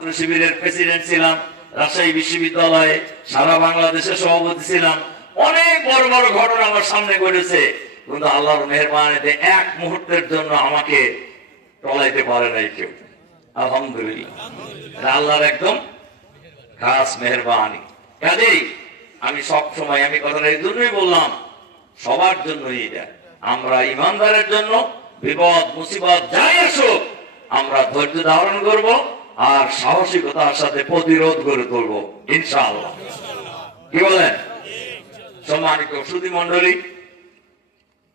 শিবিরের প্রেসিডেন্ট ছিলাম, রাজশাহী বিশ্ববিদ্যালয়ে সারা বাংলাদেশের সভাপতি ছিলাম। অনেক বড় বড় ঘটনা আমার সামনে ঘটেছে, কিন্তু আল্লাহর মেহেরবানিতে এক মুহূর্তের জন্য আমাকে টলাইতে পারে নাই কেউ। আলহামদুলিল্লাহ, আল্লাহর একদম খাস মেহেরবানি। কাজেই আমি সব সময় আমি কথাটা এই জন্যই বললাম, সবার জন্যই এটা। আমরা ইমানদারের জন্য বিপদ মুসিবত যাই আসুক আমরা ধৈর্য ধারণ করব আর সাহসিকতার সাথে প্রতিরোধ করে তুলব ইনশাআল্লাহ। কি বলেন? সম্মানিত সুধী মন্ডলী,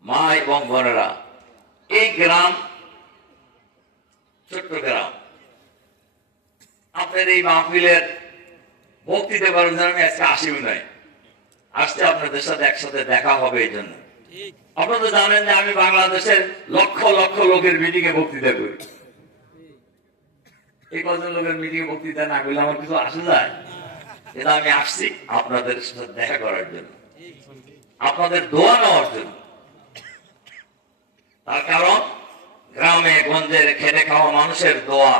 মা এবং বোনেরা, এই গ্রাম ছোট্ট গ্রাম। আপনার এই মাহফিলের বক্তৃতা করার জন্য আমি আজকে আসিও নাই, আসতে আপনাদের সাথে একসাথে দেখা হবে। এই জন্য আপনারা তো জানেন যে আমি বাংলাদেশের লক্ষ লক্ষ লোকের মিটিং এ বক্তৃতা করি। এই কজন লোকের মিটিং এ বক্তৃতা না করলে আমার কিছু আসে যায়? কিন্তু আমি আসছি আপনাদের সাথে দেখা করার জন্য, আপনাদের দোয়া নেওয়ার জন্য। তার কারণ গ্রামে গঞ্জের খেটে খাওয়া মানুষের দোয়া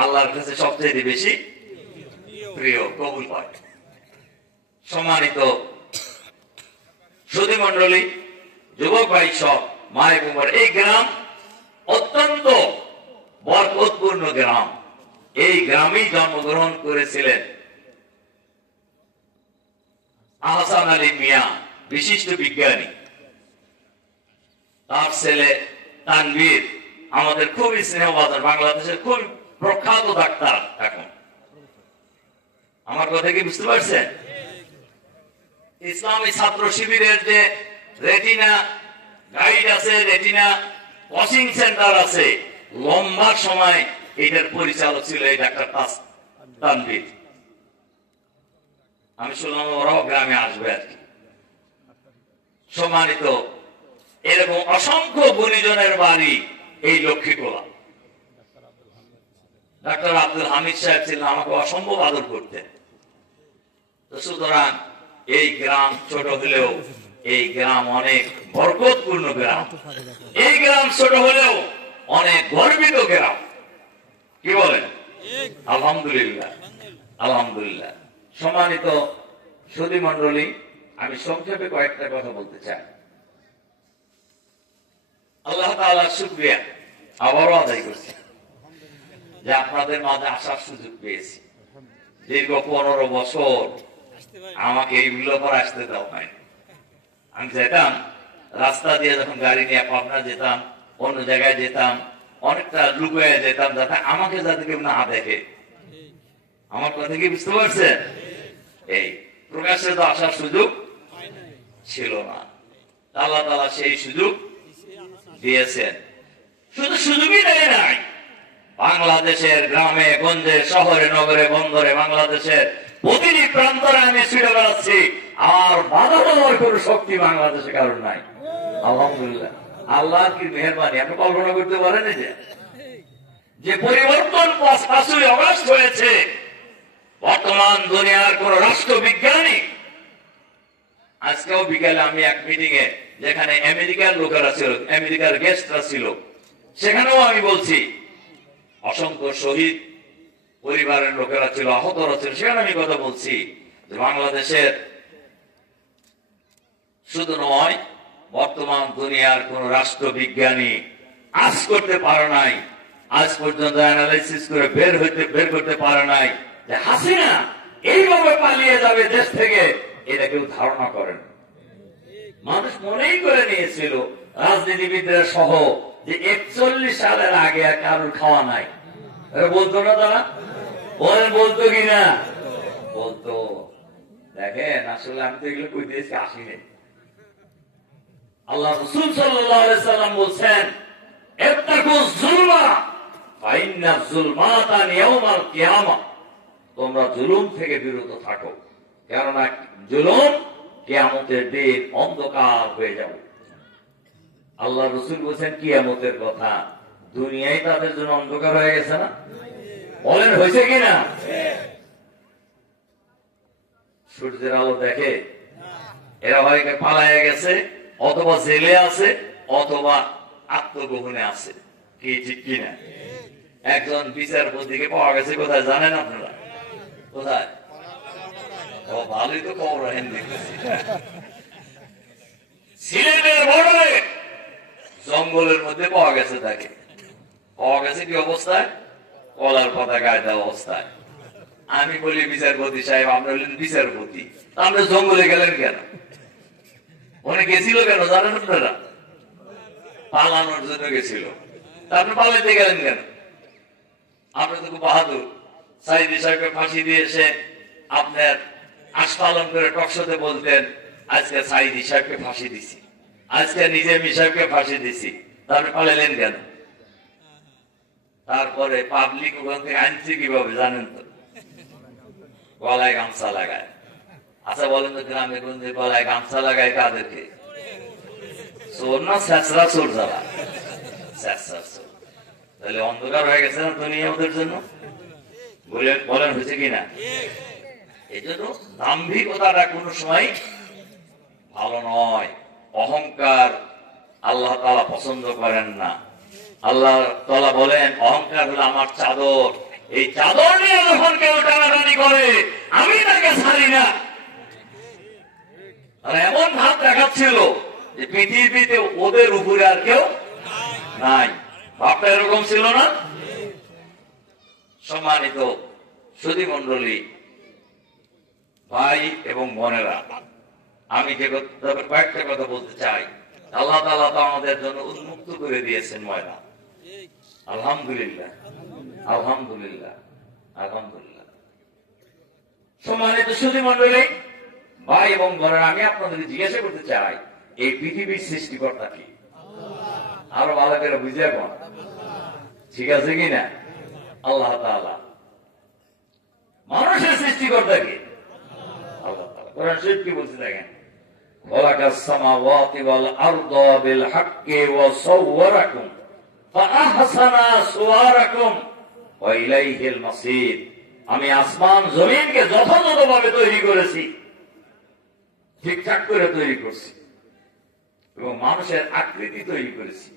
আল্লাহর কাছে সবচেয়ে বেশি প্রিয়, কবুল হয়। সম্মানিত সুধী মন্ডলী, যুবক ভাই সব, মা এবং বোন, এই গ্রাম অত্যন্ত বরকতপূর্ণ গ্রাম। এই গ্রামেই জন্মগ্রহণ করেছিলেন আহসান আলী মিয়া, বিশিষ্ট বিজ্ঞানী। তার ছেলে তানভীর আমাদের খুবই স্নেহবাদন, বাংলাদেশের খুব প্রখ্যাত ডাক্তার এখন। আমার কথা কি বুঝতে পারছেন? ইসলামী ছাত্র শিবিরের যে রেটিনা গাইড আছে, রেটিনা কোচিং সেন্টার আছে, লম্বা সময় এটার পরিচালক ছিল এই ডাক্তার তানভীর। আমি শুনলাম ওরাও গ্রামে আসবে আর কি। সম্মানিত, এরকম অসংখ্য গুণীজনের বাড়ি এই লক্ষ্মীটোলা। ডাক্তার আব্দুল হামিদ সাহেব ছিলেন, আমাকে অসম্ভব আদর করতেন। সুতরাং এই গ্রাম ছোট হলেও এই গ্রাম অনেক বরকতপূর্ণ গ্রাম। এই গ্রাম ছোট হলেও অনেক গর্বিত গ্রাম। কি বলেন? আলহামদুলিল্লাহ, আলহামদুলিল্লাহ। সম্মানিত সুধী মন্ডলী, আমি সংক্ষেপে কয়েকটা কথা বলতে চাই। আল্লাহ তাআলার শুকরিয়া আবারও আদায় করছি যে আপনাদের মাঝে আসার সুযোগ পেয়েছি। দীর্ঘ 15 বছর আমাকে এই বিলপার আসতে দাও নাই। আমি যেতাম রাস্তা দিয়ে, যখন গাড়ি নিয়ে পাবনা যেতাম, অন্য জায়গায় যেতাম, অনেকটা লুকিয়ে যেতাম যাতে আমাকে যাতে কেউ না দেখে। আমার কথা কি বুঝতে পারছেন? এই প্রকাশ্যে তো আসার সুযোগ ছিল না, আল্লাহ তাআলা সেই সুযোগ দিয়েছেন। শুধু সুযোগই দেয় নাই, বাংলাদেশের গ্রামে গঞ্জে শহরে নগরে বন্দরে বাংলাদেশের প্রতিটি প্রান্তরে আমি ছুটে বেড়াচ্ছি, আর বাধা দেওয়ার কোন শক্তি বাংলাদেশে কারণ নাই। আলহামদুলিল্লাহ, আল্লাহর কি মেহেরবানি। আপনি কল্পনা করতে পারেন যে পরিবর্তন 5ই আগস্ট হয়েছে। বর্তমান দুনিয়ার কোন রাষ্ট্রবিজ্ঞানী, আজকেও বিকেলে আমি এক মিটিং এ, যেখানে আমেরিকার লোকেরা ছিল, আমেরিকার গেস্টরা ছিল, সেখানেও আমি বলছি, অসংখ্য শহীদ পরিবারের লোকেরা ছিল, আহতরা ছিল, সেখানে আমি কথা বলছি যে বাংলাদেশের শুধু নয়, বর্তমান দুনিয়ার কোন রাষ্ট্রবিজ্ঞানী আজ করতে পারে নাই, আজ পর্যন্ত অ্যানালাইসিস করে বের করতে পারে নাই যে হাসিনা এইভাবে পালিয়ে যাবে দেশ থেকে। এটা কেউ ধারণা করেন। মানুষ মনেই করে নিয়েছিল, রাজনীতিবিদরা সহ, যে 41 সালের আগে আর কারোর খাওয়া নাই। বলতো না তারা? বলতো কিনা? বলতো। দেখেন, আসলে আমি তো এগুলো কইতে আসিনি। আল্লাহ রাসূল সাল্লাল্লাহু আলাইহি সাল্লাম বলছেন, ইত্তাকুজ যুলমা ফাইন্না যুলমাতা ইয়াউমাল কিয়ামাহ। তোমরা জুলুম থেকে বিরত থাকো, কেননা জুলুম কিয়ামতের দিন অন্ধকার হয়ে যাবে। আল্লাহ রাসূল বলেছেন কিয়ামতের কথা, দুনিয়ায় তাদের জন্য অন্ধকার হয়ে গেছে না? বলেন হয়েছে কিনা? সূর্যের আলো দেখে, এরা হয়তো পালায় গেছে, অথবা জেলে আছে, অথবা আত্মগোপনে আছে। কি ঠিক কিনা? একজন বিচারপতিকে পাওয়া গেছে কোথায় জানেন আপনারা? কোথায়? ও ভালোই তো খবর রাখেন দেখতেছি। সিলেটের বর্ডারে জঙ্গলের মধ্যে পাওয়া গেছে তাকে। পাওয়া গেছে কি অবস্থায়? কলার পাতা গায়ে দেওয়া অবস্থায়। আমি বলি বিচারপতি সাহেব, আমরা হলেন বিচারপতি, আপনি জঙ্গলে গেলেন কেন? উনি গেছিল কেন জানেন আপনারা? পালানোর জন্য গেছিল। আপনি পালাইতে গেলেন কেন? আপনি তো খুব বাহাদুর। সাইদি সাহেবকে ফাঁসি দিয়ে এসে আপনার আস্ফালন করে টকশোতে বলতেন, আজকে সাইদি সাহেবকে ফাঁসি দিছি, আজকে নিজামী সাহেবকে ফাঁসি দিছি। আপনি পালাইলেন কেন? তারপরে পাবলিক ওখান থেকে আনছে কিভাবে জানেন তো? গলায় গামছা লাগায়। আচ্ছা বলেন তো, গ্রামে গঞ্জে গলায় গামছা লাগায় কাদেরকে? চোর না ছেঁচড়া চোর যারা? ছেঁচড়া চোর। তাহলে অন্ধকার হয়ে গেছে না দুনিয়া ওদের জন্য? বলেন হয়েছে কিনা? এই জন্য দাম্ভিকতাটা কোন সময় ভালো নয়। অহংকার আল্লাহ তাআলা পছন্দ করেন না। আল্লাহ তাআলা বলেন, অহংকার হলো আমার চাদর, এই চাদর নিয়ে যখন কেউ টানাটানি করে আমি তাকে ছাড়ি না। আর এমন ভাব দেখাচ্ছিল যে পৃথিবীতে ওদের উপরে আর কেউ নাই। ভাবটা এরকম ছিল না? সম্মানিত সুধী মণ্ডলী, ভাই এবং বোনেরা, আমি যে কয়েকটা কথা বলতে চাই। আল্লাহ তাআলা তো আমাদের জন্য উন্মুক্ত করে দিয়েছেন ময়দান। আলহামদুলিল্লাহ, আলহামদুলিল্লাহ, আলহামদুলিল্লাহ। সম্মানিত সুধী মণ্ডলী, ভাই এবং বোনেরা, আমি আপনাদের জিজ্ঞাসা করতে চাই, এই পৃথিবীর সৃষ্টিকর্তা কি? আরো ভালো করে বুঝে এখন ঠিক আছে কিনা? আল্লাহ তাআলা। মানুষের সৃষ্টিকর্তা কি? আল্লাহ তাআলা। কোরআন শরীফ কি বলছে দেখেন, খালাকাস সামাওয়াতি ওয়াল আরদা বিল হাক্কি ওয়া সাওয়ারাকুম ফাআহসানা সুওয়ারাকুম ওয়া ইলাইহিল মাসির। আমি আসমান জমিনকে যথাযথভাবে তৈরি করেছি, ঠিকঠাক করে তৈরি করছি, এবং মানুষের আকৃতি তৈরি করেছি,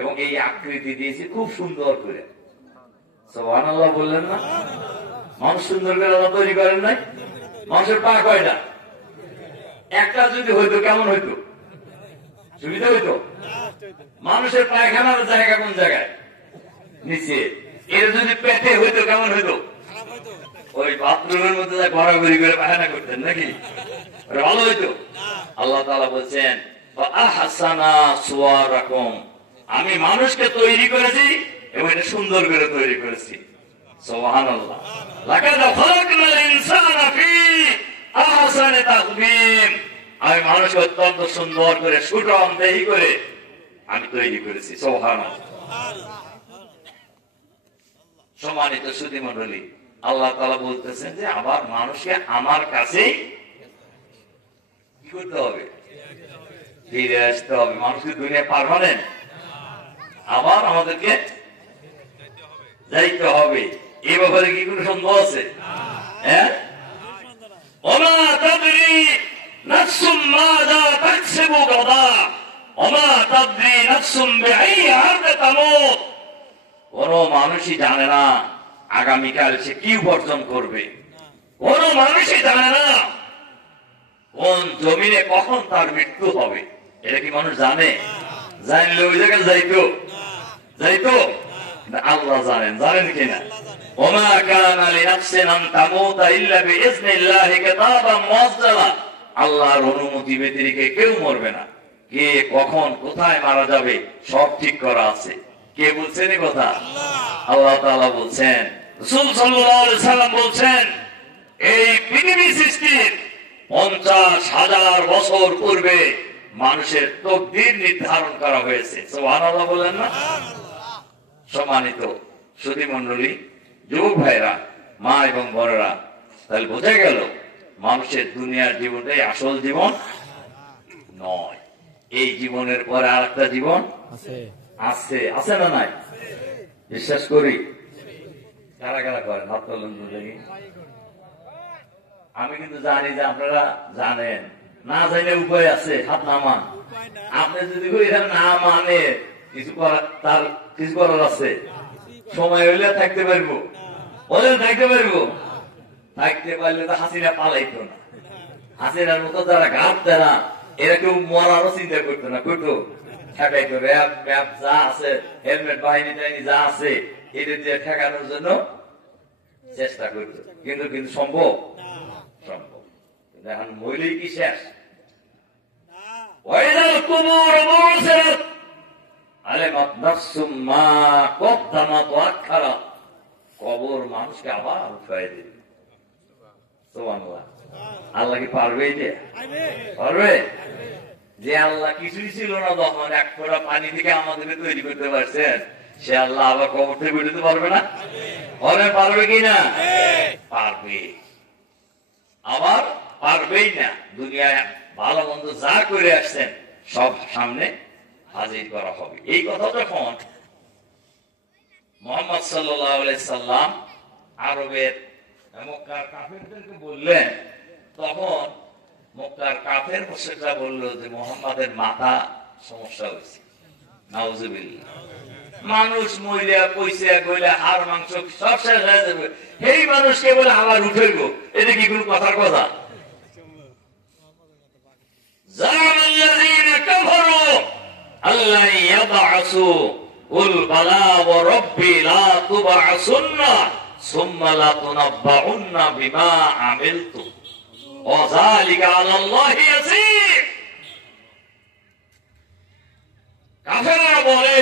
এবং এই আকৃতি দিয়েছি খুব সুন্দর করে। সুবহানাল্লাহ বললেন না? মানুষ সুন্দর করে আল্লাহ তৈরি করেন নাই? মানুষের পা কয়টা? একটা যদি হইতো কেমন হইতো? সুবিধা হইতো? মানুষের পায়খানার জায়গা কোন জায়গায়? নিচে। এর যদি পেটে হইতো কেমন হইতো? ওই বাথরুমের মধ্যে ঘোরাঘুরি করে পায়খানা করতেন নাকি? ভালো হইতো? আল্লাহ তাআলা বলছেন, ফাআহসানা সুওয়ারাকুম, আমি মানুষকে তৈরি করেছি এবং এটা সুন্দর করে তৈরি করেছি। সুবহানাল্লাহ। লাকাদ খালাকনাল ইনসানা ফি আহসানি তাকওয়িম, আমি মানুষকে অত্যন্ত সুন্দর করে সুঠাম দেহি করে আমি তৈরি করেছি। সুবহানাল্লাহ। সম্মানিত সুধী মণ্ডলী, আল্লাহ তাআলা বলতেছেন যে আবার মানুষকে আমার কাছে কি করতে হবে? ফিরে আসতে হবে। মানুষকে দুনিয়া পার্মানেন্ট, আবার আমাদেরকে যাইতে হবে। এই ব্যাপারে কি কোনো সন্দেহ আছে? হ্যাঁ। ওমা তাদরি নাফসুম মাযা তাকসিবু গাদা ওমা তাদরি নাফসুম বিআই আরদি তামুত। কোন মানুষই জানে না আগামীকাল সে কি উপার্জন করবে। কোন মানুষই জানে না কোন জমিনে কখন তার মৃত্যু হবে। এটা কি মানুষ জানে? জানলে ওই জায়গায় যাইতো? যাইতো? আল্লাহ জানেন। জানেন কিনা? ওমা কানা লিনাফসিন আন তামুতা ইল্লা বিইজনিল্লাহি কিতাবাম মুআজ্জালা। আল্লাহর অনুমতি ব্যতিরেকে কেউ মরবে না। কে কখন কোথায় মারা যাবে সব ঠিক করা আছে। কে বলছেন এই কথা? আল্লাহ তাআলা বলছেন। রাসূল সাল্লাল্লাহু আলাইহি সাল্লাম বলছেন, এই পৃথিবী সৃষ্টির 50,000 বছর পূর্বে মানুষের তকদির নির্ধারণ করা হয়েছে। সুবহানাল্লাহ বলেন না? সম্মানিত সুধী মণ্ডলী, যুবক ভাইরা, মা এবং বড়রা, তাহলে বোঝা গেল মানুষের দুনিয়ার জীবনটাই আসল জীবন নয়। এই জীবনের পরে আর একটা জীবন আছে। আছে না নাই? বিশ্বাস করি। কারা কারা করেন হাত তোলেন তো দেখি। আমি কিন্তু জানি যে আপনারা জানেন। না জানলে উপায় আছে, হাত নামান। আপনি যদি না মানে কিছু করার আছে? সময় হইলে থাকতে পারবো, বলেন থাকতে পারবো? থাকতে পারলে তো হাসিনা পালাইতো না। হাসিনার মতো যারা ঘাট দেনা এরা কেউ মরারও চিন্তা করতো না, করতো ঠেকাইতো। র্যাব ম্যাপ যা আছে, হেলমেট বাহিনী টাহিনী যা আছে, এদের দিয়ে ঠেকানোর জন্য চেষ্টা করতো, কিন্তু কিন্তু সম্ভব সম্ভব। এখন মইলেই কি শেষ? কবর মানুষকে আবার উঠাই দেবে। আল্লাহ কি পারবে? পারবে? যে আল্লাহ কিছুই ছিল না তখন এক ফোঁটা পানি থেকে আমাদের তৈরি করতে পারছেন, সে আল্লাহ আবার কবর থেকে বেরোতে পারবে না? পারবে কিনা? পারবে। আবার পারবেই না, দুনিয়ায় ভালো মন্দ যা করে আসছেন সব সামনে হাজির করা হবে। এই কথা যখন মুহাম্মদ সাল্লাল্লাহু আলাইহি সাল্লাম আরবের মক্কার কাফেরদেরকে বললেন, তখন মক্কার কাফের মুশরিকরা বলল যে মুহাম্মাদের মাথা সমস্যা হয়েছে। নাউজুবিল্লাহ। মানুষ মইলা পয়সা গইলা হাড় মাংস সব শেষ হয়ে যাবে, এই মানুষকে বলে আবার উঠেইব, এটা কি কোনো কথার কথা? জামাল্লাযীনা কাফারু আল্লা ইয়াবআসু কুল বালা ওয়া রাব্বি লা তুবআসুন্না সুম্মা লা তুনাব্বাউন্না বিমা আমিলতু ওয়া যালিকা আলাল্লাহি ইয়াসীর। কাফেররা বলে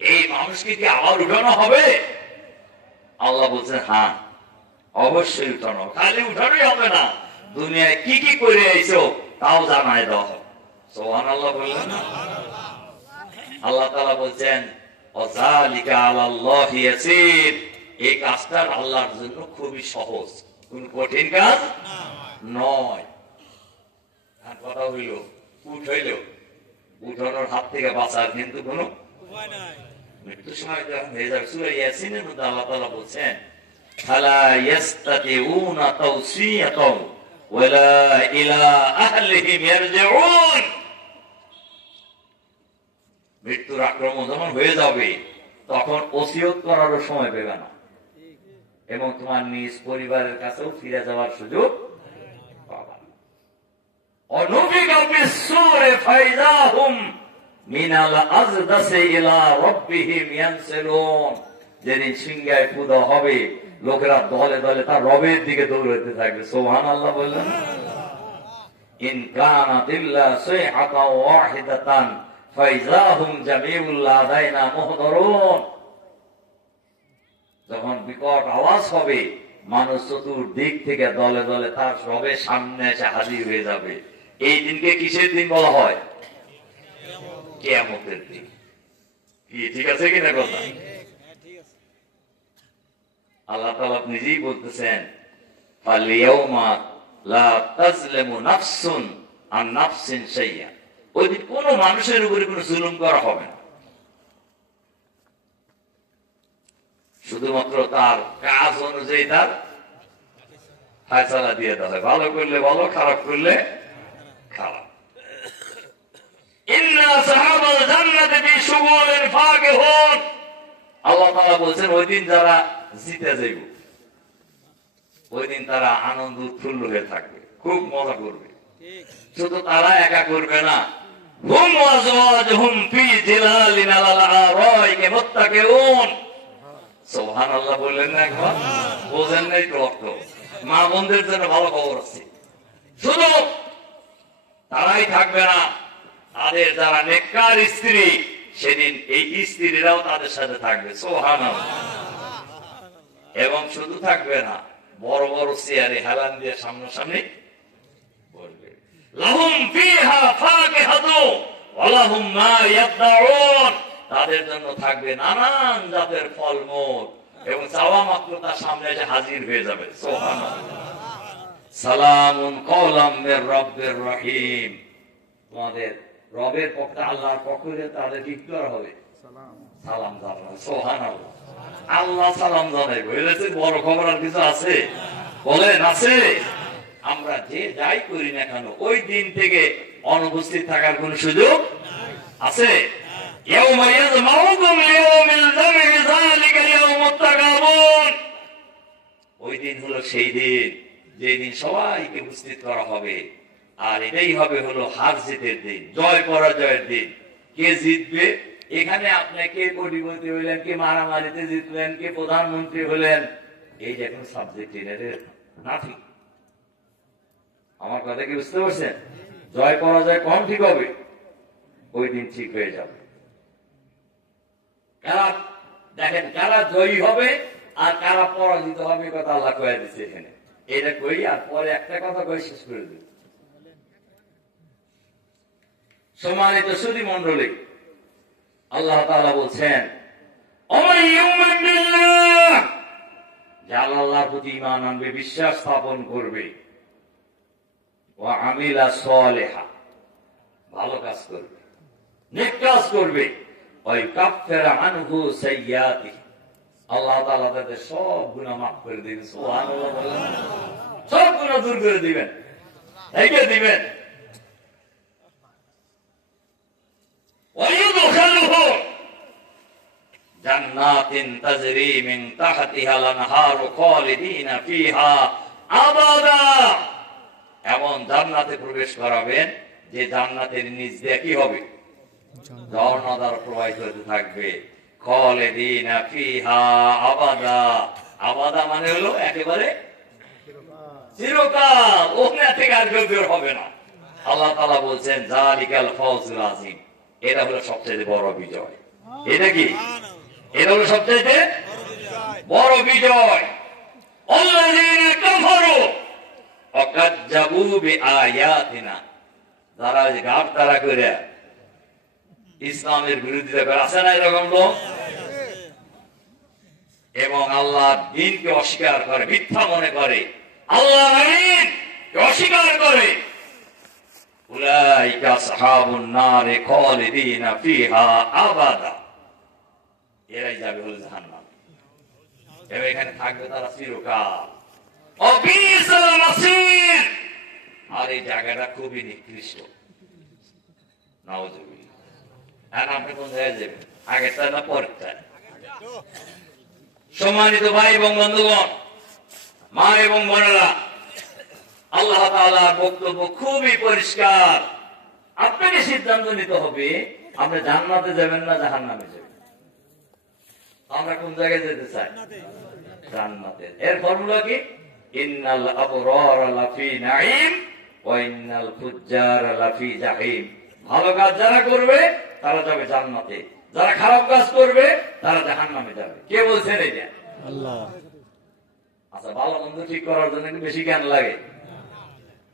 এই মানুষকে কি আবার উঠানো হবে? আল্লাহ বলছেন হ্যাঁ, অবশ্যই উঠানো। খালি উঠানোই হবে না, দুনিয়ায় কি কি করে আইছো তাও জানাই দাও। সুবহানাল্লাহ বললেন। আল্লাহ তাআলা বলছেন ওয়াযালিকা আলাল্লাহি ইয়াসীর, এই কাজটা আল্লাহর জন্য খুবই সহজ, কোন কঠিন কাজ নয়। কথা হইল উঠাইল, উঠানোর হাত থেকে বাঁচার কিন্তু কোনো উপায় নাই। মৃত্যু সময় যখন হয়ে যাবে, সূরা ইয়াসিনের মধ্যে আল্লাহ তাআলা বলছেন ফালা ইয়াস্তাতিউনা তাওসিয়াতাও ওয়ালা ইলা আহলিহিম ইয়ারজিউন। মৃত্যুর আক্রমণ যখন হয়ে যাবে তখন ওসিয়ত করারও সময় পাবে না, এবং তোমার নিজ পরিবারের কাছেও ফিরে যাওয়ার সুযোগ পাবে না। অনুফিকা বিসসূরে ফাইযাহুম মিনাল আযদাসি ইলা রাব্বিহিম ইয়ানসিলুন। যেদিন সিংহায় ফুঁদা হবে, লোকেরা দলে দলে তার রবের দিকে দৌড়াতে থাকবে। সুবহানাল্লাহ বললেন। ইন কানাত ইল্লা সাইহাতান ওয়াহিদাতান ফাইযাহুম জামিউল লাদাইনা মুহদারুন। যখন বিকট আওয়াজ হবে, মানুষ চতুর্দিক থেকে দলে দলে তার রবের সামনে এসে হাজির হয়ে যাবে। এই দিনকে কিসের দিন বলা হয়? কিয়ামতের দিন। কি ঠিক আছে কিনা কথা? আল্লাহ তাআলা নিজেই বলতেছেন ফালিয়াউমা লা তাজলিমু নাফসুন আন নাফসিন শাইআ। ওই দিন কোন মানুষের উপরে কোনো জুলুম করা হবে না, শুধুমাত্র তার কাজ অনুযায়ী তার ফায়সালা দিয়ে দেওয়া হয়। ভালো করলে ভালো, খারাপ করলে খারাপ। ইন্না সাহাবাল জান্নাতি ফি শুগুলিন ফাকিহুন। আল্লাহ তাআলা বলেন ওই দিন যারা জিতে যাইব, ওই দিন তারা আনন্দ উৎফুল্ল হয়ে থাকবে, খুব মজা করবে। শুধু তারা একা করবে না, হুম ওয়াজওয়াজুহুম ফি জিলালিন আলাল আরাইকি মুত্তাকিউন। সুবহানাল্লাহ বললেন না একবার? বোঝেন নাই তো অর্থ? মা বোনদের জন্য ভালো খবর আছে, শুধু তারাই থাকবে না, তাদের যারা নেককার স্ত্রী সেদিন এই স্ত্রীরাও তাদের সাথে থাকবে। সুবহানাল্লাহ। এবং শুধু থাকবে না, বড় বড় চেয়ারে হেলান দিয়ে সামনাসামনি বলবে লাহুম ফিহা ফাকিহাতু ওয়া লাহুম মা ইয়াদউন। তাদের জন্য থাকবে নানান জাতের ফলমূল, এবং চাওয়া মাত্র তার সামনে এসে হাজির হয়ে যাবে। সুবহানাল্লাহ। সালামুন কওলাম মির রাব্বির রহিম। তোমাদের রবের পক্ষে, আল্লাহর পক্ষ থেকে তাদের কি করা হবে? সালাম জানাবে। সুবহানাল্লাহ। আল্লাহ সালাম জানাইবে, এর বড় খবর আর কিছু আছে? বলেন আছে? আমরা যে যাই করি না কেন ওই দিন থেকে অনুপস্থিত থাকার কোন সুযোগ আছে? ইয়াউমা ইয়াজমাউকুম লিয়াউমিল জাম'i যালিকা ইয়াউমুত তাগাবুন। ওই দিন হলো সেই দিন যেদিন সবাইকে উপস্থিত করা হবে, আর এটাই হবে হলো হার জিতের দিন, জয় পরাজয়ের দিন। কে জিতবে, এখানে আপনি কে কোটিপতি হইলেন, কে মারামারিতে জিতলেন, কে প্রধানমন্ত্রী হলেন, এই যে এখন সাবজেক্ট না ঠিক। আমার কথা কি বুঝতে পারছেন? জয় পরাজয় কম ঠিক হবে, ওই দিন ঠিক হয়ে যাবে। কারা দেখেন, কারা জয়ী হবে আর কারা পরাজিত হবে, কথা আল্লাহ কয়ে দিচ্ছে এখানে। এটা কই আর পরে একটা কথা কই শেষ করে দিই। সম্মানিত সুধী মণ্ডলী, আল্লাহ তাআলা বলছেন, যারা আল্লাহর প্রতি ঈমান আনবে, বিশ্বাস স্থাপন করবে, ওয়া আমিলা সালিহা, ভালো কাজ করবে, নেক কাজ করবে, ওয়া কাফফারা আনহু সাইয়্যাতিহি, আল্লাহ তাআলা তাদের সব গুনাহ মাফ করে দিবেন। সুবহানাল্লাহ বলেন, সব গুনাহ দূর করে দিবেন, ঢেকে দিবেন। ওয়ায়ুদখিলুহু জান্নাতিন তাজরি মিন তাহতিহাল আনহারু খালিদিনা ফিহা আবাদা, এমন জান্নাতে প্রবেশ করাবেন যে জান্নাতের নিচ দিয়ে কি হবে, ঝর্ণা দ্বারা প্রবাহিত হতে থাকবে। খালিদিনা ফিহা আবাদা, আবাদা মানে হলো একেবারে চিরকাল, ওখানে থেকে আর কেউ বের হবে না। আল্লাহ তাআলা বলছেন, যালিকাল ফাওজুল আযীম, এটা হলো সবচেয়ে বড় বিজয়। এটা কি? এটা হলো সবচেয়ে বড় বিজয়। আল্লাযীনা কাফারু ওয়া কাযযাবু বিআয়াতিনা, যারা গাব তারা করে ইসলামের বিরোধিতা করে, আছে না এরকম লোক, এবং আল্লাহর দ্বীনকে অস্বীকার করে, মিথ্যা মনে করে, আল্লাহর আইনকে অস্বীকার করে, উলাইকা আসহাবুন নারে খালিদিনা ফিহা আবাদা, এরাই যাবে হলো জাহান্নামে, এবং এখানে থাকবে তারা চিরকাল। অবিসাল মাসির, আর এই জায়গাটা খুবই নিকৃষ্ট। নাউযুবিল্লাহ। আর আপনি কোন জায়গায় যাবেন, আগেরটা না পরেরটা? সম্মানিত ভাই এবং বন্ধুগণ, মা এবং বোনেরা, আল্লাহ তাআলার বক্তব্য খুবই পরিষ্কার। আপনাকে সিদ্ধান্ত নিতে হবে, আপনি জান্নাতে যাবেন না জাহান্নামে যাবেন। আমরা কোন জায়গায় যেতে চাই? জান্নাতে। এর ফর্মুলা কি? ইন্নাল আবরারা লাফি নাঈম ওয়া ইন্নাল ফুজ্জারা লাফি জাহিম। ভালো কাজ যারা করবে তারা যাবে জান্নাতে, যারা খারাপ কাজ করবে তারা জাহান্নামে যাবে। কে বলছেন এটা? আল্লাহ। আচ্ছা, ভালো মন্দ ঠিক করার জন্য বেশি জ্ঞান লাগে।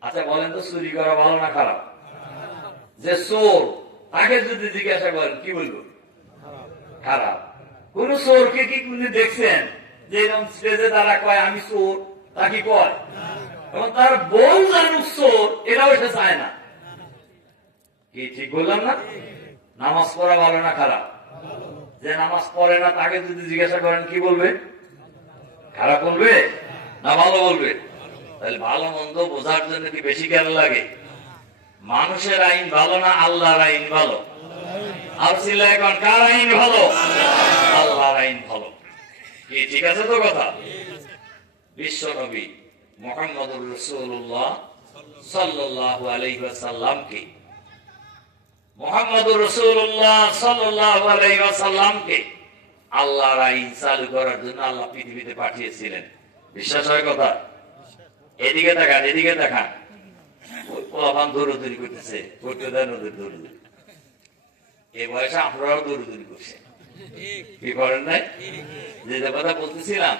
আচ্ছা বলেন তো, চুরি করা ভালো না খারাপ? যে চোর, তাকে যদি জিজ্ঞাসা করেন কি বলবো? খারাপ। কোন চোরকে কি কোন দেখছেন যে এরকম স্টেজে তারা কয় আমি চোর, তা কি কয়? এবং তার বউ জানুক চোর, এটাও সে চায় না। কি ঠিক বললাম না? নামাজ পড়া ভালো না খারাপ? যে নামাজ পড়ে না তাকে যদি জিজ্ঞাসা করেন কি বলবে? খারাপ বলবে না ভালো বলবে? তাহলে ভালো মন্দ বোঝার জন্য কি বেশি জ্ঞান লাগে? মানুষের আইন ভালো না আল্লাহর আইন ভালো? আর ছিলা এখন কার আইন ভালো? আল্লাহর আইন ভালো। কি ঠিক আছে তো কথা? বিশ্ব নবী মুহাম্মদুর রাসূলুল্লাহ সাল্লাল্লাহু আলাইহি ওয়াসাল্লামকে, মুহাম্মদুর রাসূলুল্লাহ সাল্লাল্লাহু আলাইহি ওয়াসাল্লামকে আল্লাহর আইন চালু করার জন্য আল্লাহ পৃথিবীতে পাঠিয়েছিলেন। বিশ্বাস হয় কথা? এদিকে দেখান, এদিকে দেখান। পোলাপান দৌড়দৌড়ি করতেছে, করতে দেন ওদের দৌড়দৌড়ি। এই বয়সে আপনারাও দৌড়দৌড়ি করছেন, কি করেন নাই? যেটা কথা বলতেছিলাম,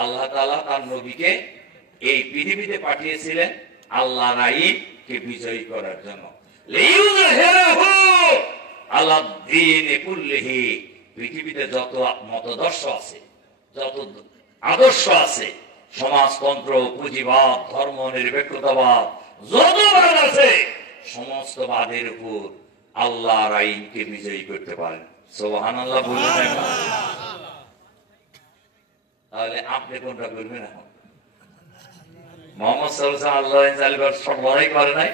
আল্লাহ তাআলা তার নবীকে এই পৃথিবীতে পাঠিয়েছিলেন আল্লাহর আইনকে বিজয়ী করার জন্য। লিইয়ুযহিরাহু আলা দ্বীনি কুল্লিহি, পৃথিবীতে যত মতদর্শ আছে, যত আদর্শ আছে, সমাজতন্ত্র, পুঁজিবাদ, ধর্ম নিরপেক্ষতাবাদ, যত বাদ আছে, সমস্ত বাদের উপর আল্লাহর আইনকে বিজয়ী করতে পারেন। সুবহানাল্লাহ বলুন একবার। তাহলে আপনি কোনটা করবেন এখন? মুহাম্মদ সাল্লাল্লাহু আলাইহি ওয়াসাল্লাম আল্লাহর আইন চালু করার সব লড়াই করে নাই?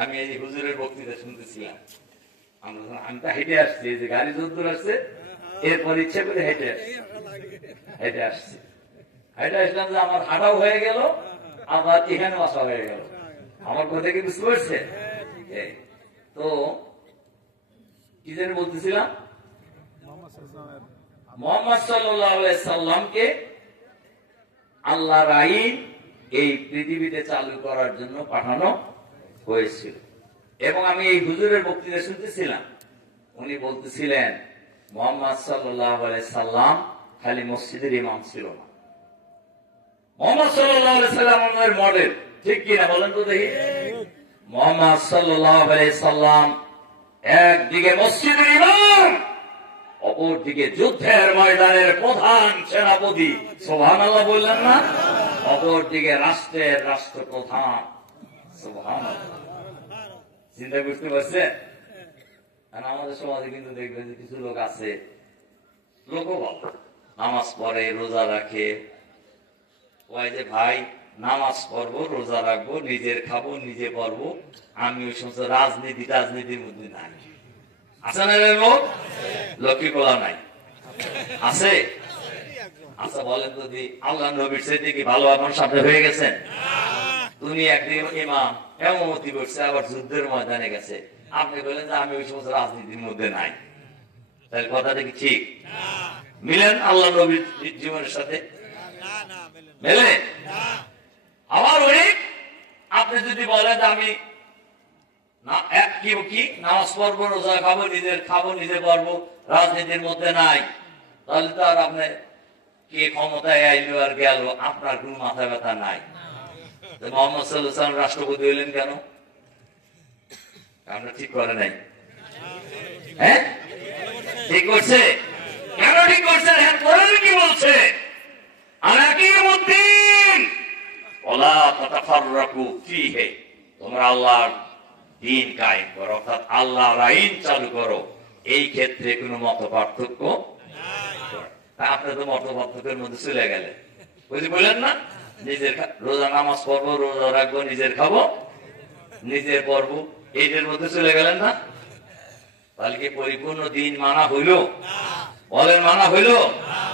আমি এই হুজুরের বক্তৃতা শুনতেছিলাম, আমি তো হেঁটে আসছি, যে গাড়ি যদ্দূর আসছে এরপর ইচ্ছে করে হেঁটে আসছি, হেঁটে আসছি। হেঁটে আসলাম যে আমার হাঁটাও হয়ে গেল, আবার এখানে বসা হয়ে গেল। আমার কথা কি বুঝতে পারছে? তো কি যেন বলতেছিলাম, মুহাম্মদ সাল্লাল্লাহু আলাইহি সাল্লামকে আল্লাহর আইন এই পৃথিবীতে চালু করার জন্য পাঠানো হয়েছিল। এবং আমি এই হুজুরের বক্তৃতা শুনতেছিলাম, উনি বলতেছিলেন মুহাম্মদ সাল্লাল্লাহু আলাইহি সাল্লাম খালি মসজিদের ইমাম ছিল না, মুহাম্মদ সাল্লাল্লাহু আলাইহি সাল্লাম আমাদের মডেল, ঠিক কিনা বলেন তো দেখি? মুহাম্মদ সাল্লাল্লাহু আলাইহি সাল্লাম একদিকে মসজিদের ইমাম, অপরদিকে যুদ্ধের ময়দানের প্রধান সেনাপতি, সুবহানাল্লাহ বললেন না? অপরদিকে রাষ্ট্রের রাষ্ট্রপ্রধান, সুবহানাল্লাহ। চিন্তা করতে পারছেন? কারণ আমাদের সমাজে কিন্তু দেখবেন যে কিছু লোক আছে, লোকও ভালো, নামাজ পড়ে, রোজা রাখে, ওই যে ভাই নামাজ পড়বো, রোজা রাখবো, নিজের খাবো, নিজে পড়বো, আমি ওই সমস্ত রাজনীতির মধ্যে নাই। আছে না লোক? লক্ষ্মী বলা নাই, আছে? আচ্ছা বলেন তো, আল্লাহ নবীর চাইতে কি ভালো এখন সামনে হয়ে গেছেন? তুমি একদিন ইমাম এমতি করছে, আবার যুদ্ধের ময়দানে গেছে, আপনি বলেন যে আমি ওই সমস্ত রাজনীতির মধ্যে নাই। তাহলে কথাটা কি ঠিক মিলেন আল্লাহ নবীর জীবনের সাথে? মেলে? আবার ওই আপনি যদি বলেন যে আমি নামাজ পড়বো, রোজা খাবো, নিজে পড়বো, রাজনীতির মধ্যে নাই, তাহলে তো আর আপনি কে ক্ষমতায় আইলো আর গেল, আপনার কোন মাথা ব্যথা নাই। মুহাম্মদ সাল্লাল্লাহু আলাইহি ওয়াসাল্লাম রাষ্ট্রপতি হইলেন কেন? আমরা ঠিক করে নাই। হ্যাঁ ঠিক করছে? কেন ঠিক করছে? হ্যাঁ কোরআন কি বলছে? আনাকিমুদ্দিন ওয়ালা তাতাফাররাকু ফীহি, তোমরা আল্লাহর দ্বীন কায়েম করো, অর্থাৎ আল্লাহর আইন চালু করো, এই ক্ষেত্রে কোনো মত পার্থক্য নাই। আপনি তো মত পার্থক্যের মধ্যে চলে গেলেন, বললেন না নিজের রোজা নামাজ পড়বো, রোজা রাখবো, নিজের খাবো, নিজের পড়বো, এইটার মধ্যে চলে গেলেন না? তাহলে কি পরিপূর্ণ দিন মানা হইল? বলেন মানা হইল?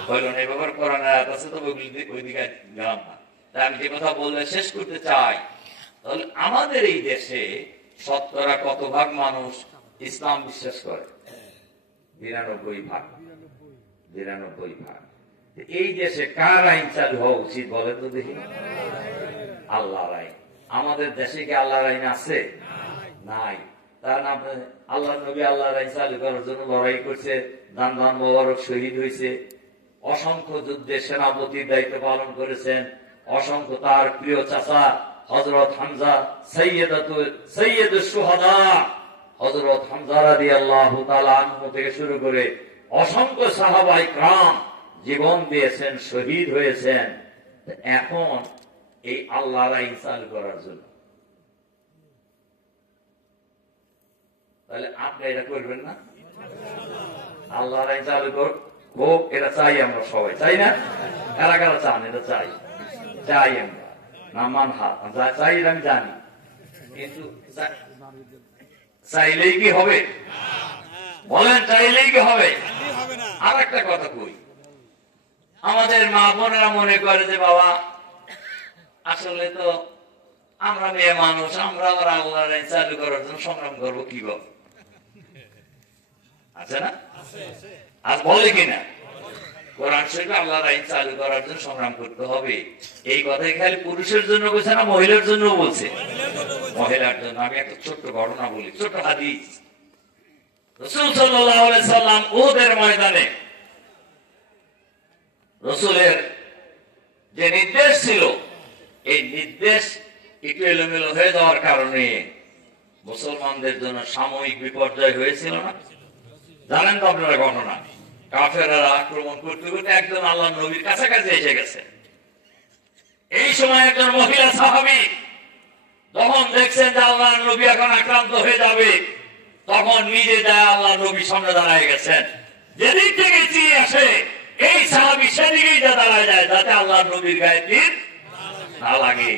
হইল না। এই ব্যাপার কোরআন আয়াত আছে, তো ওইদিকে গেলাম না। তাই আমি যে কথা বললে শেষ করতে চাই, তাহলে আমাদের এই দেশে শতকরা কত ভাগ মানুষ ইসলাম বিশ্বাস করে? ৯২ ভাগ। ৯২ ভাগ। এই দেশে কার আইন চালু হওয়া উচিত বলেন তো দেখি? আল্লাহর আইন। আমাদের দেশে কি আল্লাহর আইন আছে? নাই। তার নাম আল্লাহ নবী আল্লাহর আইন চালু করার জন্য লড়াই করছে, দান মোবারক শহীদ হয়েছে, অসংখ্য যুদ্ধে সেনাপতির দায়িত্ব পালন করেছেন, অসংখ্য তার প্রিয় চাচা হযরত হামজা সাইয়্যিদুশ শুহাদা হযরত হামজা রাদিয়াল্লাহু তাআলা আনহু থেকে শুরু করে অসংখ্য সাহাবায়ে کرام জীবন দিয়েছেন, শহীদ হয়েছেন। এখন এই আল্লাহর আইন চালু করার জন্য তাহলে আপনি এটা করবেন না? আল্লাহর আইন চালু হোক, এটা চাই আমরা সবাই, চাই না? কারা কারা চান? এটা চাই, চাই আমরা। নামান হাত চাই, আমি জানি, কিন্তু চাইলেই কি হবে? বলেন চাইলেই কি হবে? আর একটা কথা কই, আমাদের মা বোনেরা মনে করে যে বাবা আসলে তো আমরা মেয়ে মানুষ, আমরা আবার আল্লাহর আইন চালু করার জন্য সংগ্রাম করবো কি বল? আছে না? আজ বলে কিনা কোরআন শরীফে আল্লাহর আইন চালু করার জন্য সংগ্রাম করতে হবে। এই কথাই খালি পুরুষের জন্য বলছে না, মহিলার জন্য বলছে? মহিলার জন্য। আমি একটা ছোট্ট ঘটনা বলি, ছোট্ট হাদিস। রাসূল সাল্লাল্লাহু আলাইহি সাল্লাম উহুদের ময়দানে রাসূলের যে নির্দেশ ছিল, এই নির্দেশ একটু এলোমেলো হয়ে যাওয়ার কারণে মুসলমানদের জন্য সাময়িক বিপর্যয় হয়েছিল না? জানেন তো আপনারা ঘটনা? কাফেররা আক্রমণ করতে করতে একজন আল্লাহর নবীর কাছাকাছি এসে গেছে। এই সময় একজন মহিলা সাহাবী যখন দেখছেন যে আল্লাহর নবী এখন আক্রান্ত হয়ে যাবে, তখন নিজে যায় আল্লাহর নবীর সামনে দাঁড়ায় গেছেন। যেদিক থেকে চিয়ে আসে এই সাহাবী সেদিকেই দাঁড়ায় যায়, যাতে আল্লাহর নবীর গায়ে তীর না লাগে।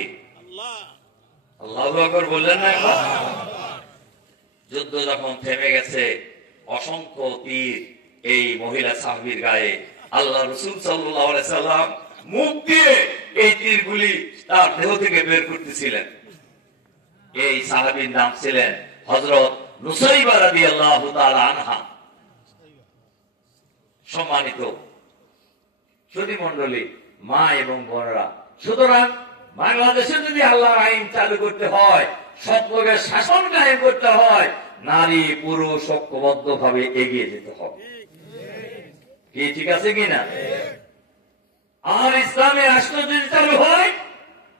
আল্লাহু আকবার বললেন না? যুদ্ধ যখন থেমে গেছে, অসংখ্য তীর এই মহিলা সাহাবীর গায়ে, আল্লাহ রাসূল সাল্লাল্লাহু আলাইহি সাল্লাম মুখ দিয়ে এই তীরগুলি তার দেহ থেকে বের করতেছিলেন। এই সাহাবীর নাম ছিলেন হযরত নুসাইবা রাদিয়াল্লাহু তাআলা আনহা। সম্মানিত সুধী মণ্ডলী, মা এবং বোনেরা, সুতরাং বাংলাদেশে যদি আল্লাহর আইন চালু করতে হয়, সৎ লোকের শাসন কায়েম করতে হয়, নারী পুরুষ ঐক্যবদ্ধ ভাবে এগিয়ে যেতে হবে। কি ঠিক আছে কিনা? আর ইসলামের রাষ্ট্র যদি চালু হয়,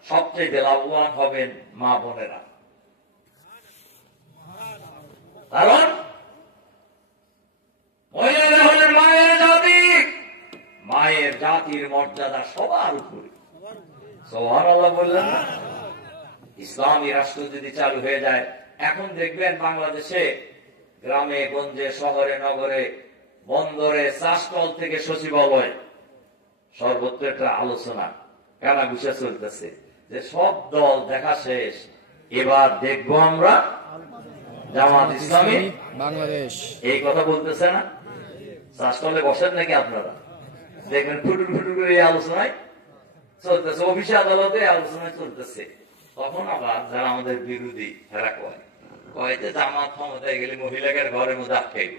সবচেয়ে লাভবান হবেন মা বোনেরা। কারণ মহিলারা হলেন মায়ের জাতি, মায়ের জাতির মর্যাদা সবার উপরে। সুবহানাল্লাহ বললেন না? ইসলামী রাষ্ট্র যদি চালু হয়ে যায়, এখন দেখবেন বাংলাদেশে গ্রামে গঞ্জে শহরে নগরে বন্দরে চাষকল থেকে সচিবালয় সর্বত্র একটা আলোচনা কানাঘুষা চলতেছে যে সব দল দেখা শেষ, এবার দেখবো আমরা জামাত ইসলামী বাংলাদেশ। এই কথা বলতেছে না? চাষকলে বসেন নাকি আপনারা? দেখবেন ফুটুর ফুটুর করে এই আলোচনায় চলতেছে, অফিসে আদালতে আলোচনায় চলতেছে। তখন আবার যারা আমাদের বিরোধী তারা কয় যে জামাত ক্ষমতায় গেলে মহিলাদের ঘরের মধ্যে আটকাইব।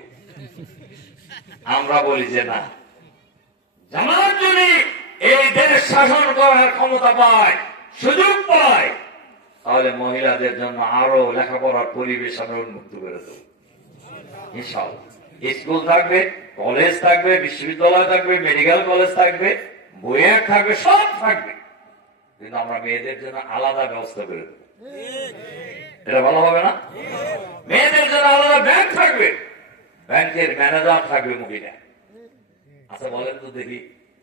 আমরা বলি যে না, জামাত যদি এই দেশ শাসন করার ক্ষমতা পায়, সুযোগ পায়, তাহলে মহিলাদের জন্য আরো লেখাপড়ার পরিবেশ আমরা উন্মুক্ত করে দেব ইনশাআল্লাহ। স্কুল থাকবে, কলেজ থাকবে, বিশ্ববিদ্যালয় থাকবে, মেডিকেল কলেজ থাকবে, বইয়ের থাকবে, সব থাকবে, কিন্তু আমরা মেয়েদের জন্য আলাদা ব্যবস্থা করে দেব। এটা ভালো হবে না? মেয়েদের জন্য আলাদা ব্যাংক থাকবে, ব্যাংকের ম্যানেজার থাকবে মহিলা। আচ্ছা বলেন তো দেখি,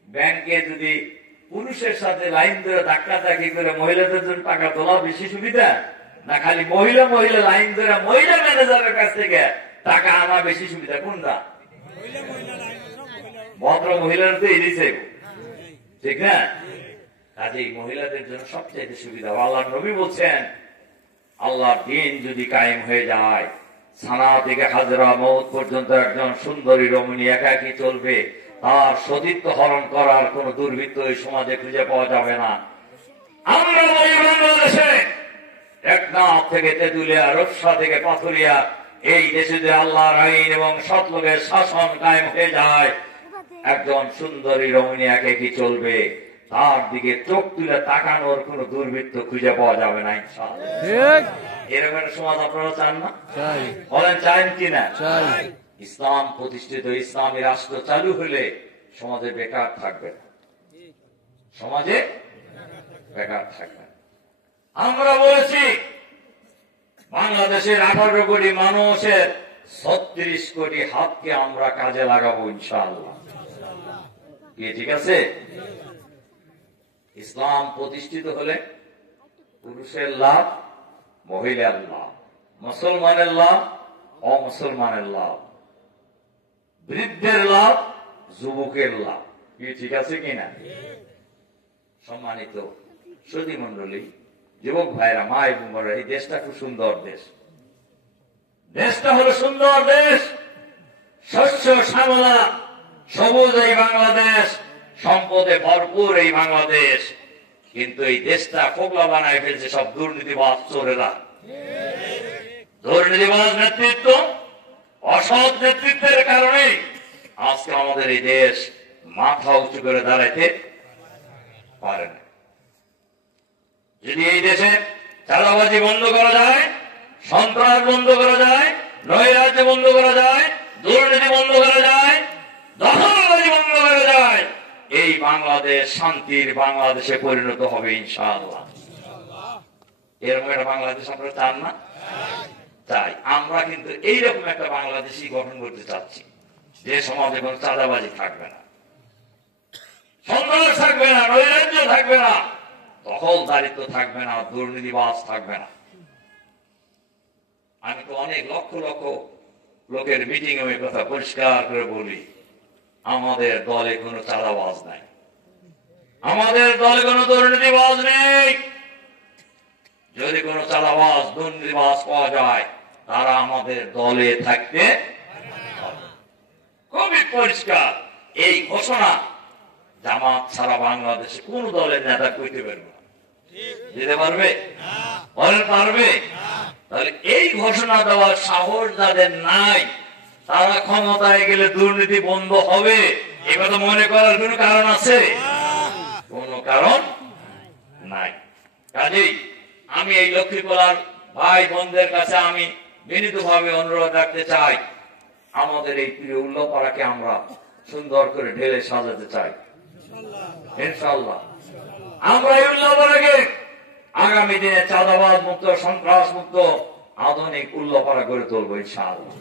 ব্যাংকে যদি পুরুষের সাথে লাইন ধরে ধাক্কা ধাক্কি করে মহিলাদের জন্য টাকা তোলা বেশি সুবিধা, না খালি মহিলা মহিলা লাইন ধরে মহিলা ম্যানেজারের কাছ থেকে টাকা আনা বেশি সুবিধা? কোনটা? ভদ্র মহিলার তো এই দিছে, ঠিক না? কাজেই মহিলাদের জন্য সবচেয়ে সুবিধা। আল্লাহ নবী বলছেন, আল্লাহর দিন যদি কায়েম হয়ে যায়, সানা থেকে হাজরা মওত পর্যন্ত একজন সুন্দরী রমণী একাকী চলবে, তার সতীত্ব হরণ করার কোন দুর্বৃত্ত এই সমাজে খুঁজে পাওয়া যাবে না। আমরা বলি বাংলাদেশে টেকনাফ থেকে তেঁতুলিয়া, রূপসা থেকে পাথুরিয়া, এই দেশে যে আল্লাহর আইন এবং সৎলোকের শাসন কায়েম হয়ে যায়, একজন সুন্দরী রমণী একাকী চলবে, তার দিকে চোখ তুলে তাকানোর কোন দুর্বৃত্ত খুঁজে পাওয়া যাবে না ইনশাআল্লাহ। এরকম একটা সমাজ আপনারা চান না? বলেন চান কিনা? ইসলাম প্রতিষ্ঠিত ইসলামী রাষ্ট্র চালু হলে সমাজে বেকার থাকবে না, সমাজে বেকার থাকবে না। আমরা বলেছি বাংলাদেশের 18 কোটি মানুষের 36 কোটি হাতকে আমরা কাজে লাগাবো ইনশাআল্লাহ। কি ঠিক আছে? ইসলাম প্রতিষ্ঠিত হলে পুরুষের লাভ, মহিলার লাভ, মুসলমানের লাভ, অমুসলমানের লাভ, বৃদ্ধের লাভ, যুবকের লাভ। কি ঠিক আছে কিনা? সম্মানিত সুধী মণ্ডলী, যুবক ভাইরা, মা এবং বোনেরা, এই দেশটা খুব সুন্দর দেশ। দেশটা হলো সুন্দর দেশ, শস্য শ্যামলা সবুজ এই বাংলাদেশ, সম্পদে ভরপুর এই বাংলাদেশ। কিন্তু এই দেশটা কোবলা বানায় ফেলছে সব দুর্নীতিবাজ চোরেরা। দুর্নীতিবাজ নেতৃত্ব, অসৎ নেতৃত্বের কারণে আজকে আমাদের এই দেশ মাথা উঁচু করে দাঁড়াইতে পারে না। যদি এই দেশে চাঁদাবাজি বন্ধ করা যায়, সন্ত্রাস বন্ধ করা যায়, নৈরাজ্য বন্ধ করা যায়, দুর্নীতি বন্ধ করা যায়, দখলবাজি বন্ধ করা যায়, এই বাংলাদেশ শান্তির বাংলাদেশে পরিণত হবে ইনশাআল্লাহ। এরকম একটা বাংলাদেশ আপনারা চান না? চাই। আমরা কিন্তু এইরকম একটা বাংলাদেশই গঠন করতে চাচ্ছি, যে সমাজে কোনো চাঁদাবাজি থাকবে না, সন্ত্রাস থাকবে না, নৈরাজ্য থাকবে না, দখলদারিত্ব থাকবে না, দুর্নীতিবাজ থাকবে না। আমি তো অনেক লক্ষ লক্ষ লোকের মিটিং এ কথা পরিষ্কার করে বলি, আমাদের দলে কোনো চাঁদাবাজ নাই, আমাদের দলে কোনো দুর্নীতিবাজ নেই। যদি কোনো চাঁদাবাজ দুর্নীতিবাজ পাওয়া যায়, তারা আমাদের দলে থাকতে হবে। খুবই পরিষ্কার এই ঘোষণা। জামাত ছাড়া বাংলাদেশে কোন দলের নেতা কইতে পারবে না, দিতে পারবে? বলেন পারবে? তাহলে এই ঘোষণা দেওয়ার সাহস যাদের নাই, তারা ক্ষমতায় গেলে দুর্নীতি বন্ধ হবে এ কথা মনে করার কোন কারণ আছে? কোন কারণ নাই। কাজেই আমি এই লক্ষ্মীপুরার ভাই বোনদের কাছে আমি বিনীতভাবে অনুরোধ রাখতে চাই, আমাদের এই প্রিয় উল্লাপাড়াকে আমরা সুন্দর করে ঢেলে সাজাতে চাই ইনশাআল্লাহ। আমরা এই উল্লাপাড়াকে আগামী দিনে চাঁদাবাদ মুক্ত, সন্ত্রাস মুক্ত, আধুনিক উল্লাপাড়া গড়ে তুলবো ইনশাআল্লাহ।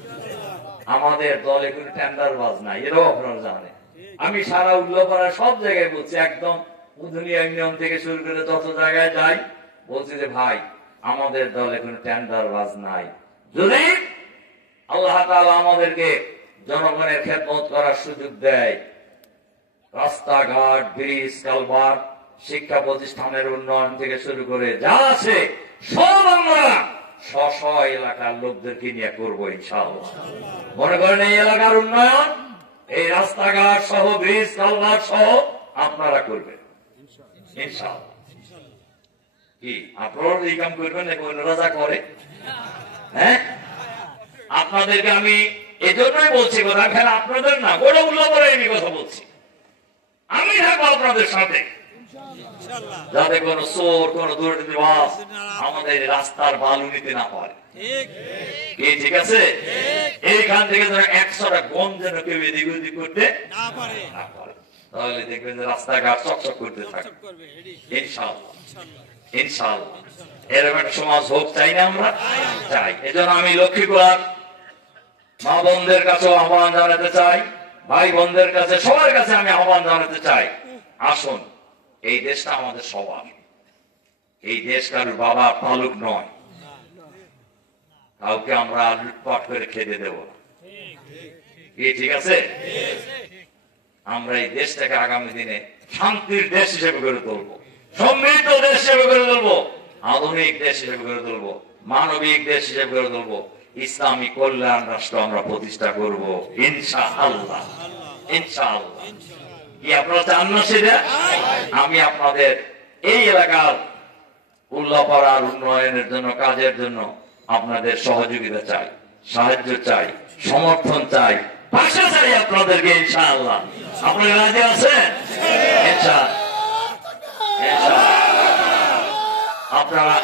আমাদের দলে কোনো টেন্ডারবাজ নাই, এরাও আপনারা জানেন। আমি সারা উল্লাপাড়া সব জায়গায় বলছি, একদম উধুনিয়া ইউনিয়ন থেকে শুরু করে যত জায়গায় যাই বলছি যে ভাই আমাদের দলে কোনো টেন্ডারবাজ নাই। যদি আল্লাহ তাআলা আমাদেরকে জনগণের খেদমত করার সুযোগ দেয়, রাস্তাঘাট, ব্রিজ, কালভার্ট, শিক্ষা প্রতিষ্ঠানের উন্নয়ন থেকে শুরু করে যা আছে সব আমরা স্ব এলাকার লোকদেরকে নিয়ে করবো ইনশাআল্লাহ। মনে করেন এই এলাকার উন্নয়ন, এই রাস্তাঘাট সহ, ব্রিজ কালভার্ট সহ আপনারা করবেন ইনশাআল্লাহ। কি আপনারা এই কাম করবেন নাকি অন্যরা যা করে? হ্যাঁ, আপনাদেরকে আমি এজন্যই বলছি কথা, খেলা আপনাদের না, গোটা উল্লাপাড়ায় আমি কথা বলছি। আমি থাকবো আপনাদের সাথে, যাতে কোন চোর, কোন দুর্নীতিবাজ আমাদের রাস্তার বালু নিতে না পারে। ঠিক আছে? এইখান থেকে যেন 100টা গম যেন কেউ এদিক ওদিক করতে না পারে, তাহলে দেখবেন যে রাস্তাঘাট চকচক করতে থাকে ইনশাআল্লাহ ইনশাআল্লাহ। এরকম একটা সমাজ হোক চাই না আমরা? চাই। এজন্য আমি লক্ষ্মীপুরার মা বোনদের কাছেও আহ্বান জানাতে চাই, ভাই বোনদের কাছে, সবার কাছে আমি আহ্বান জানাতে চাই, আসুন, এই দেশটা আমাদের সবার। এই দেশ কারোর বাবা পালুক নয়, কাউকে আমরা লুটপাট করে খেতে দেব না। ঠিক আছে? আমরা এই দেশটাকে আগামী দিনে শান্তির দেশ হিসেবে গড়ে তুলবো, সমৃদ্ধ দেশ হিসেবে গড়ে তুলবো, আধুনিক দেশ হিসেবে গড়ে তুলবো, মানবিক দেশ হিসেবে গড়ে তুলবো, ইসলামী কল্যাণ রাষ্ট্র আমরা প্রতিষ্ঠা করব ইনশাআল্লাহ ইনশাআল্লাহ। কি আপনারা চান না সেটা? আমি আপনাদের এই এলাকার উল্লাপাড়ার উন্নয়নের জন্য, কাজের জন্য আপনাদের সহযোগিতা চাই, সাহায্য চাই, সমর্থন চাই, পাশে চাই আপনাদেরকে ইনশাআল্লাহ। আপনারা রাজি আছেন? আপনারা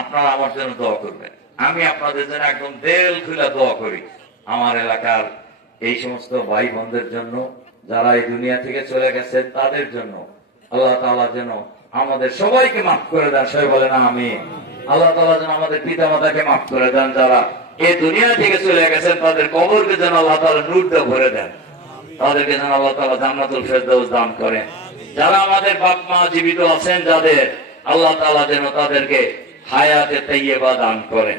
আপনারা আমার জন্য দোয়া করবেন, আমি আপনাদের জন্য একদম দিল খুলে দোয়া করি। আমার এলাকার এই সমস্ত ভাই বোনদের জন্য, যারা এই দুনিয়া থেকে চলে গেছেন তাদের জন্য আল্লাহ তাআলা যেন আমাদের সবাইকে মাফ করে দেন। সবাই বলেন আমিন। আল্লাহ তাআলা যেন আমাদের পিতা মাতাকে মাফ করে দেন, যারা এই দুনিয়া থেকে চলে গেছেন তাদের কবরকে যেন আল্লাহ তাআলা নূর দিয়ে ভরে দেন, তাদেরকে যেন আল্লাহ তাআলা জান্নাতুল ফেরদাউস দান করেন। যারা আমাদের বাপ মা জীবিত আছেন যাদের, আল্লাহ তাআলা যেন তাদেরকে হায়াতে তাইয়্যিবা দান করেন।